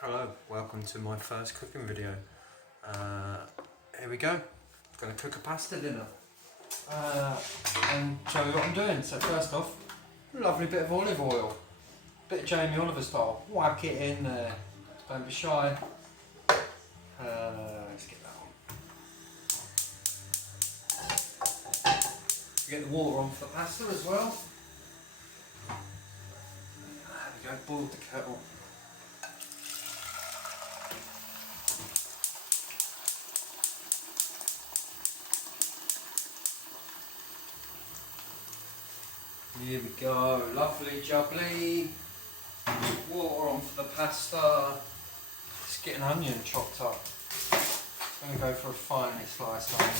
Hello, welcome to my first cooking video. Here we go. I'm going to cook a pasta dinner and show you what I'm doing. So first off, lovely bit of olive oil, bit of Jamie Oliver style. Whack it in there. Don't be shy. Let's get that on. Get the water on for the pasta as well. There we go. Boiled the kettle. Here we go, lovely jubbly. Water on for the pasta. Just get an onion chopped up. I'm going to go for a finely sliced onion.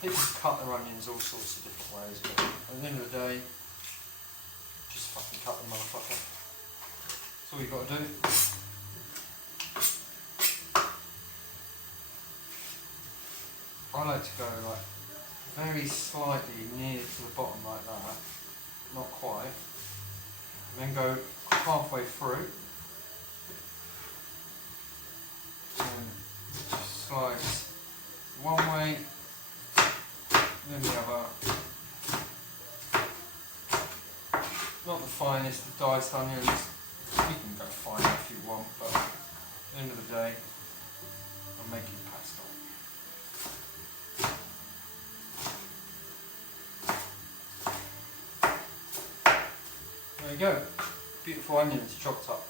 People cut their onions all sorts of different ways, but at the end of the day, just fucking cut the motherfucker. That's all you've got to do. I like to go like very slightly near to the bottom like that. Not quite, and then go halfway through and just slice one way, then the other. Not the finest of diced onions, you can go fine if you want, but at the end of the day, I'm making pasta. There you go, beautiful onions chopped up.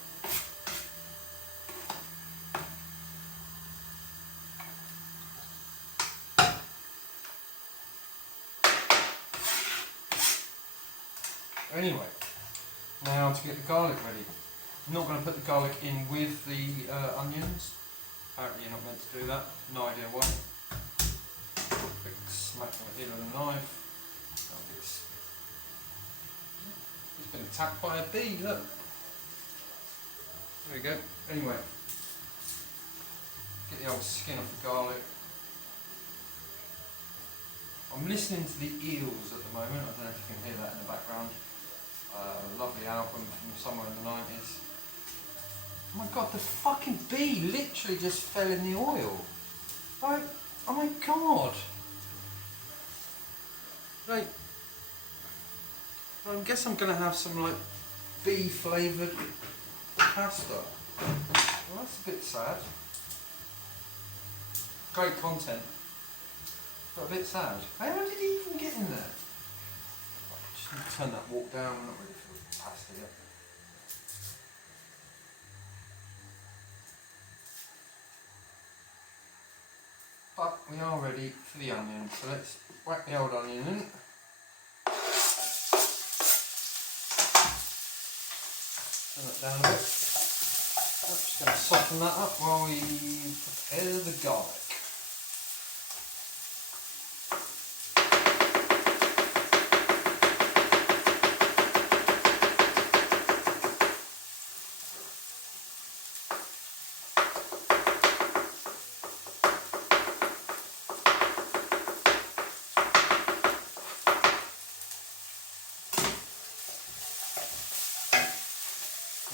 Anyway, now to get the garlic ready. I'm not going to put the garlic in with the onions. Apparently you're not meant to do that, no idea why. Quick smack on the heel of the knife. It's been attacked by a bee, look. There we go. Anyway, get the old skin off the garlic. I'm listening to the Eels at the moment, I don't know if you can hear that in the background. Lovely album from somewhere in the 90s. Oh my god, the fucking bee literally just fell in the oil. Like, oh my god. Like, I guess I'm going to have some like bee flavoured pasta. Well, that's a bit sad. Great content, but a bit sad. How did he even get in there? Just need to turn that wok down. I'm not ready for the pasta yet. But we are ready for the onion, so let's whack the old onion in. Turn that down a bit. I'm just going to soften that up while we prepare the garlic.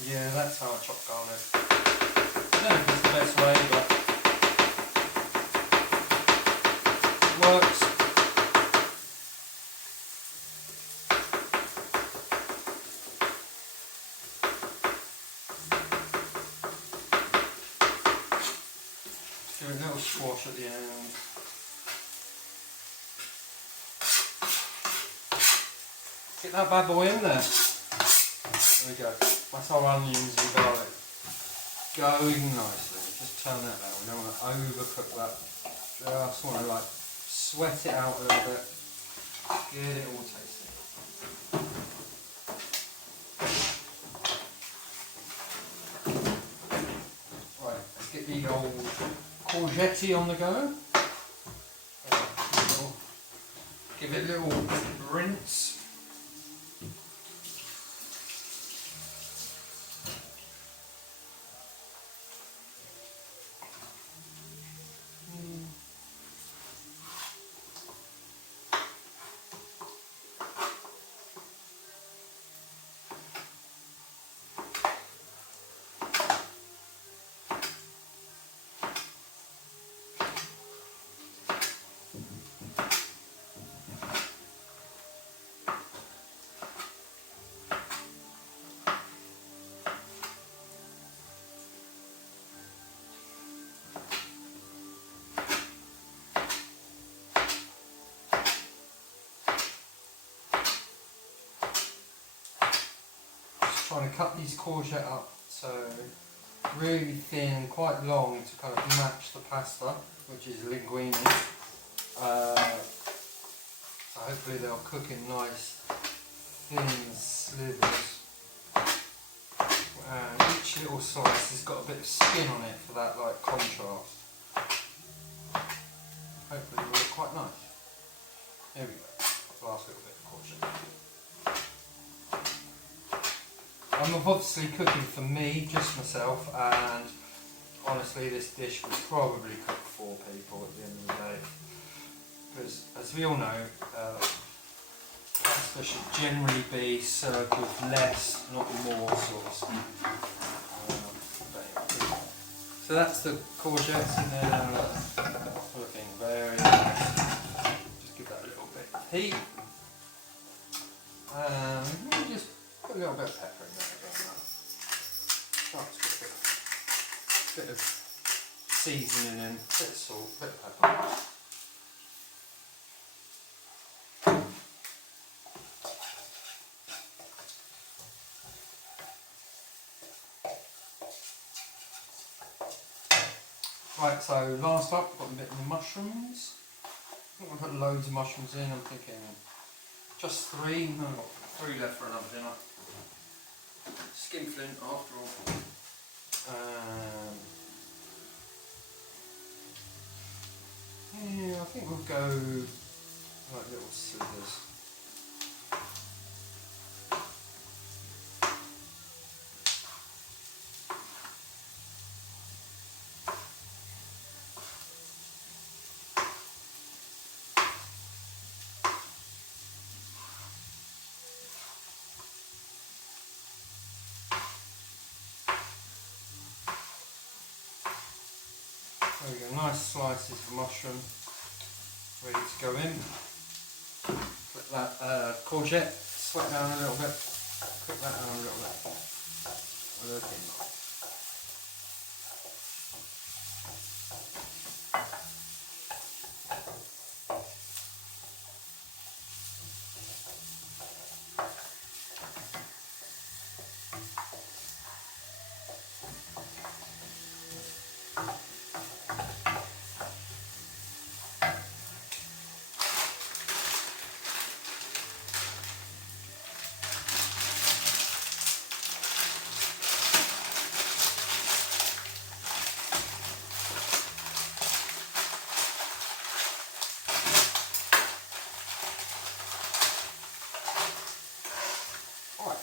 Yeah, that's how I chop garlic. I don't know if it's the best way, but it works. Just do a little squash at the end. Get that bad boy in there. There we go. That's our onions and garlic going nicely. Just turn that down. We don't want to overcook that. Just want to like sweat it out a little bit. Get it all tasty. Right, let's get the old courgette on the go. Give it a little rinse. trying to cut these courgette up so really thin, quite long to kind of match the pasta, which is linguine. So hopefully they'll cook in nice thin slivers. And each little slice has got a bit of skin on it for that like contrast. Hopefully it will look quite nice. Here we go, last little bit of courgette. I'm obviously cooking for me, just myself, and honestly this dish would probably cook 4 people at the end of the day. Because as we all know, pasta should generally be served with less, not more sauce. So that's the courgettes in there now, looking very nice. Just give that a little bit of heat. Maybe just put a little bit of pepper in there again. Starts with a bit of seasoning in, a bit of salt, a bit of pepper. Right, so last up, I've got a bit of the mushrooms. I'm not going to put loads of mushrooms in, I'm thinking just 3. No, I've got 3 left for another dinner. Skinflint after all. Yeah, I think we'll go like little slivers. There we go, nice slices of mushroom ready to go in. Put that courgette, sweat down a little bit, cook that down a little bit. Looking nice.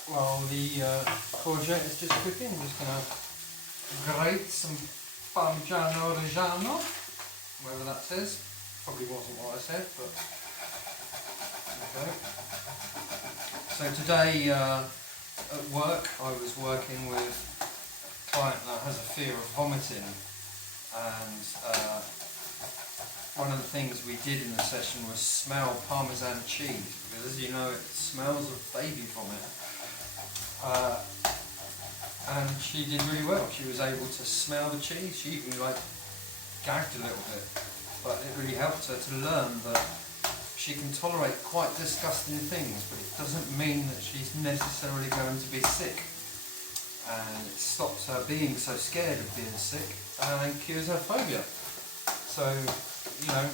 While the courgette is just cooking, I'm just going to grate some Parmigiano Reggiano, whatever that says. Probably wasn't what I said, but okay. So today at work I was working with a client that has a fear of vomiting, and one of the things we did in the session was smell Parmesan cheese, because as you know it smells of baby vomit. And she did really well. She was able to smell the cheese. She even like gagged a little bit, but it really helped her to learn that she can tolerate quite disgusting things, but it doesn't mean that she's necessarily going to be sick. And it stops her being so scared of being sick and cures her phobia. So, you know,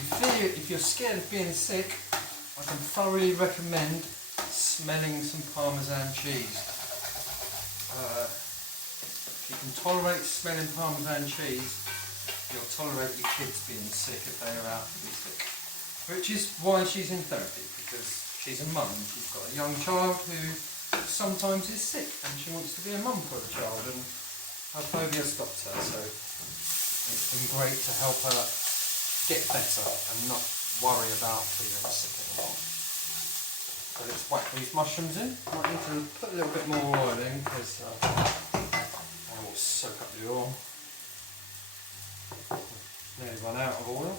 if you're scared of being sick, I can thoroughly recommend smelling some Parmesan cheese. If you can tolerate smelling Parmesan cheese, you'll tolerate your kids being sick if they are out to be sick. Which is why she's in therapy, because she's a mum. She's got a young child who sometimes is sick and she wants to be a mum for the child, and her phobia stops her. So it's been great to help her get better and not worry about feeling sick anymore. So let's whack these mushrooms in. I might need to put a little bit more oil in because I will soak up the oil. Nearly run out of oil.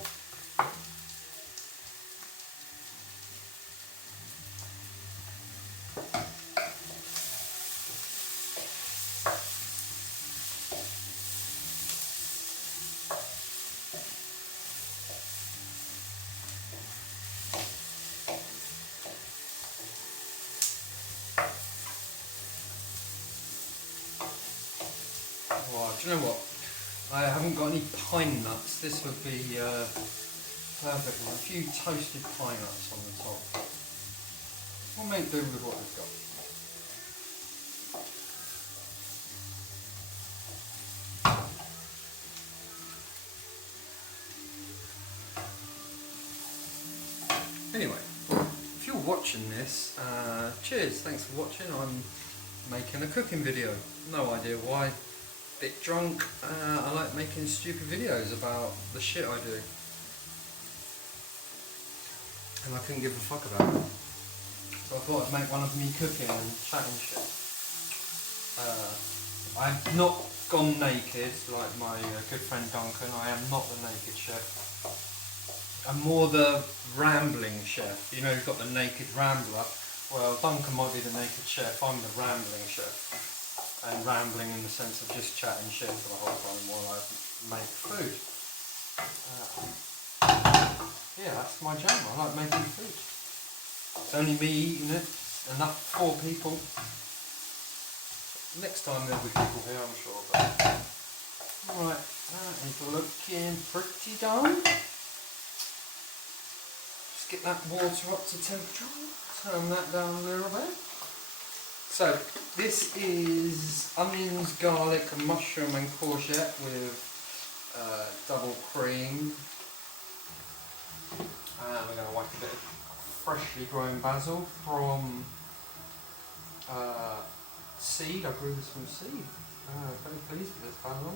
Oh, do you know what? I haven't got any pine nuts. This would be perfect. A few toasted pine nuts on the top. We'll make do with what we've got. Anyway, if you're watching this, cheers, thanks for watching. I'm making a cooking video. No idea why. Bit drunk. I like making stupid videos about the shit I do. And I couldn't give a fuck about it. So I thought I'd make one of me cooking and chatting shit. I've not gone naked like my good friend Duncan. I am not the naked chef. I'm more the rambling chef. You know, you've got the naked rambler. Well, Duncan might be the naked chef. I'm the rambling chef. And rambling in the sense of just chatting shit for the whole time while I make food. Yeah, that's my jam. I like making food. It's only me eating it. Enough for 4 people. Next time there'll be people here, I'm sure. Right, that is looking pretty done. Get that water up to temperature, turn that down a little bit. So this is onions, garlic, and mushroom and courgette with double cream. And we're going to whack a bit of freshly grown basil from seed. I grew this from seed. Very pleased with this basil.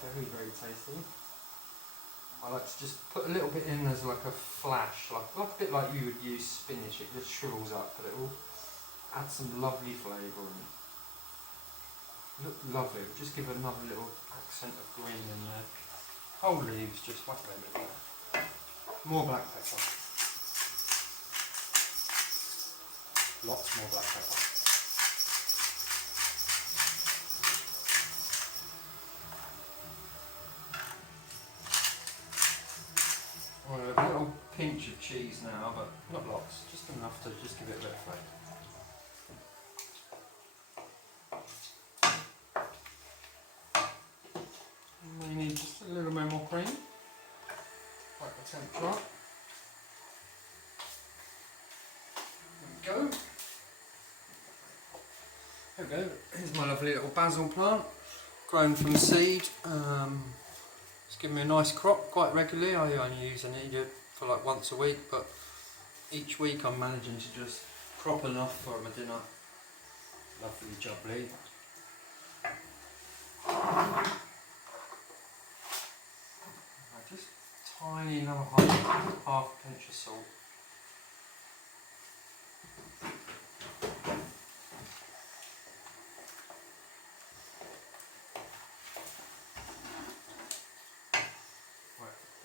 Very, very tasty. I like to just put a little bit in as like a flash, like a bit like you would use spinach. It just shrivels up, but it will add some lovely flavour and look lovely. It'll just give another little accent of green in there. Whole leaves, just whack them in there. More black pepper. Lots more black pepper. A little pinch of cheese now, but not lots, just enough to just give it a bit of flavour. We need just a little bit more cream, like the temperature up. There we go. There we go. Here's my lovely little basil plant, grown from seed. It's giving me a nice crop quite regularly. I only need it for like once a week, but each week I'm managing to just crop enough for my dinner. Lovely jubbly. Just tiny another half pinch of salt.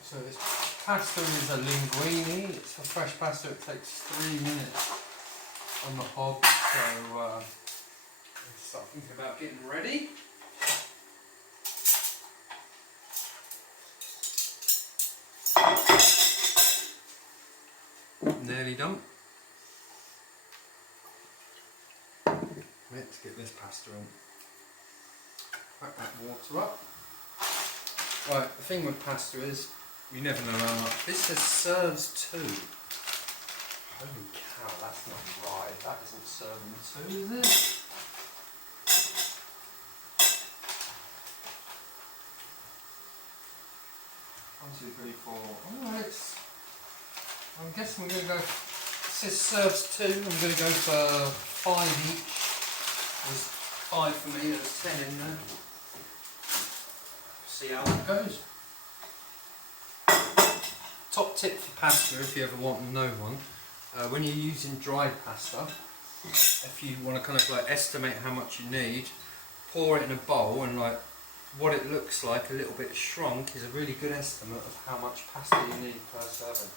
So this pasta is a linguine. It's a fresh pasta. It takes 3 minutes on the hob. So let's start thinking about getting ready. Nearly done. Let's get this pasta in. Whack that water up. Right, the thing with pasta is you never know how much. This says serves 2. Holy cow, that's not right. That isn't serving 2, is it? One, two, three, four. Oh, it's. I'm guessing we're going to go. It says serves 2. I'm going to go for 5 each. There's 5 for me. There's 10 in there. See how that goes. Top tip for pasta, if you ever want to know one, when you're using dried pasta, if you want to kind of like estimate how much you need, pour it in a bowl, and like what it looks like a little bit shrunk is a really good estimate of how much pasta you need per serving.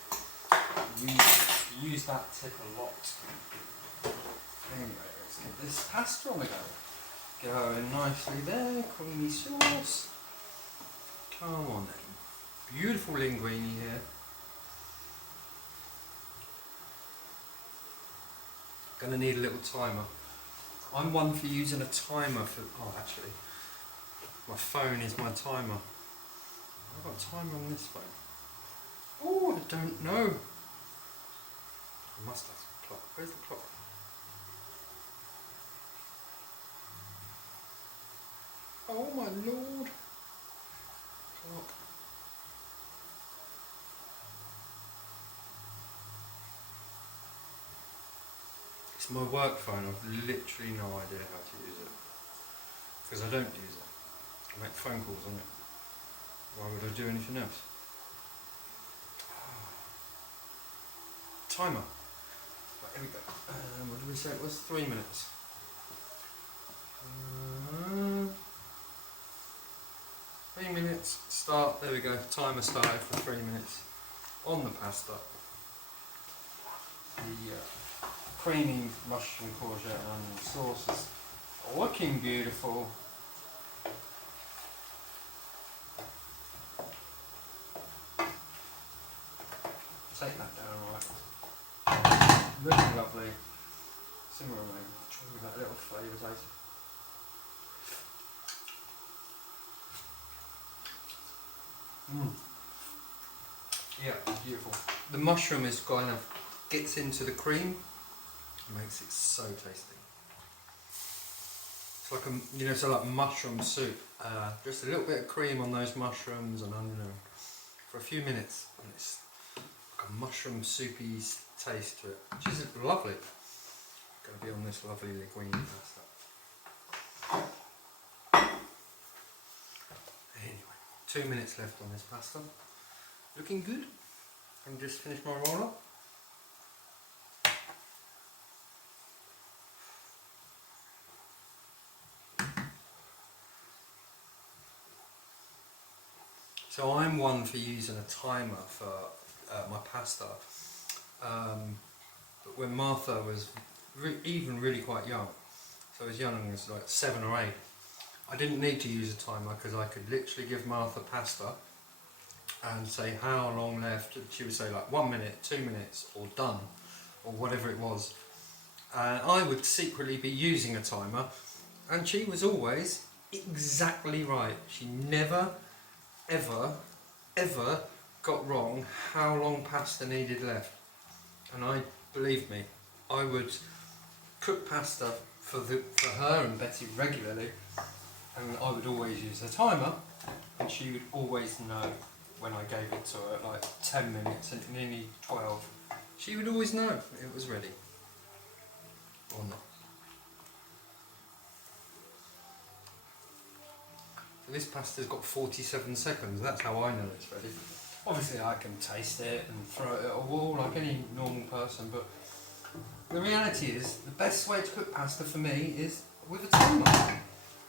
Use that tip a lot. Anyway, let's get this pasta on the go. Going nicely there, creamy sauce. Come on then. Beautiful linguine here. Gonna need a little timer. I'm one for using a timer for, oh actually, My phone is my timer. I've got a timer on this phone. Oh, I don't know. I must have some clock. Where's the clock? Oh my lord. Clock. It's my work phone. I've literally no idea how to use it. Because I don't use it. I make phone calls on it. Why would I do anything else? Timer. Right, here we go. What did we say it was? 3 minutes. 3 minutes. Start. There we go. Timer started for 3 minutes on the pasta. The creamy mushroom courgette and onion sauce is looking beautiful. Take that down, right. Looking lovely. Simmer away. Try with that little flavour taste. Yeah, beautiful. The mushroom is kind of gets into the cream, makes it so tasty. It's like it's like mushroom soup. Just a little bit of cream on those mushrooms and onion for a few minutes, and it's like a mushroom soupy taste to it, which is lovely. Going to be on this lovely linguine pasta. Anyway, 2 minutes left on this pasta. Looking good. And just finish my roll up. So I'm one for using a timer for my pasta. But when Martha was even really quite young, so I was young, I was like 7 or 8, I didn't need to use a timer because I could literally give Martha pasta and say how long left, and she would say like 1 minute, 2 minutes, or done, or whatever it was. And I would secretly be using a timer, and she was always exactly right. She never, ever got wrong how long pasta needed left. And believe me, I would cook pasta for her and Betty regularly, and I would always use the timer, and she would always know when I gave it to her at like 10 minutes and nearly 12. She would always know it was ready or not. So this pasta's got 47 seconds, that's how I know it's ready. Obviously I can taste it and throw it at a wall like any normal person, but the reality is the best way to cook pasta for me is with a timer.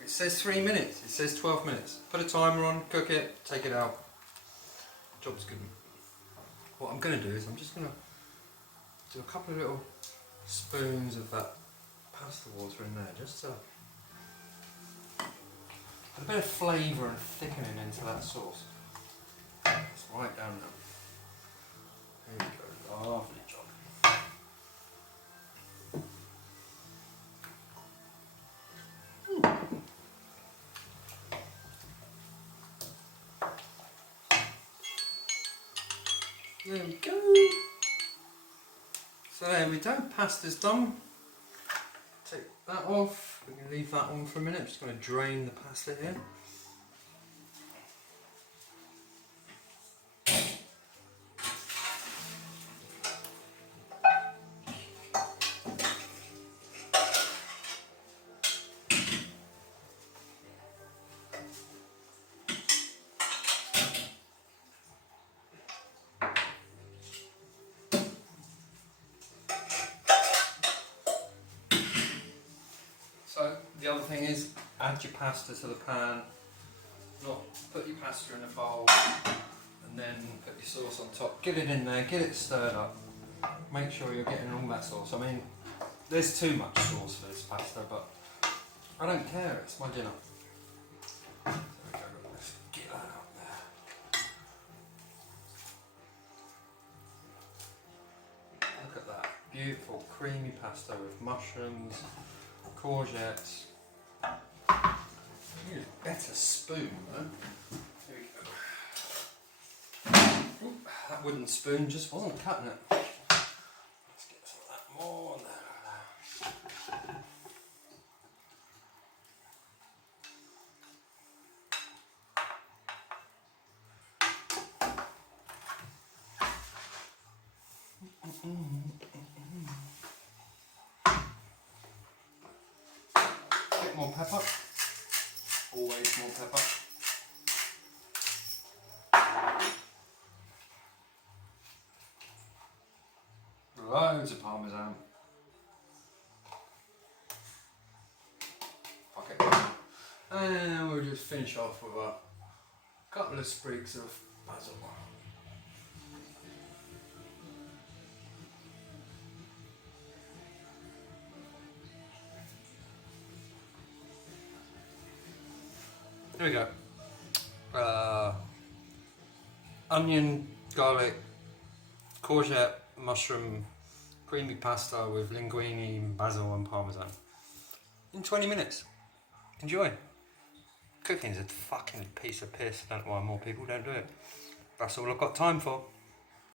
It says 3 minutes, it says 12 minutes. Put a timer on, cook it, take it out. Job's good. What I'm going to do is I'm just going to do a couple of little spoons of that pasta water in there, just to put a bit of flavour and thickening into that sauce. It's right down now. There we go, lovely job. There we go. So there we go, pasta's done. Take that off. We can leave that on for a minute. I'm just going to drain the pasta here. So the other thing is add your pasta to the pan, not put your pasta in a bowl and then put your sauce on top. Get it in there, get it stirred up, make sure you're getting all that sauce. I mean, there's too much sauce for this pasta, but I don't care, it's my dinner. There we go, let's get that up there. Look at that, beautiful creamy pasta with mushrooms, courgettes. better spoon, though. Here we go. Oop, that wooden spoon just wasn't cutting it. Let's get some of that more there. Bit more pepper. Always more pepper. Loads of parmesan. Fuck it. And we'll just finish off with a couple of sprigs of basil. Here we go. Onion, garlic, courgette, mushroom, creamy pasta with linguine, basil and parmesan. In 20 minutes. Enjoy. Cooking is a fucking piece of piss. I don't know why more people don't do it. That's all I've got time for.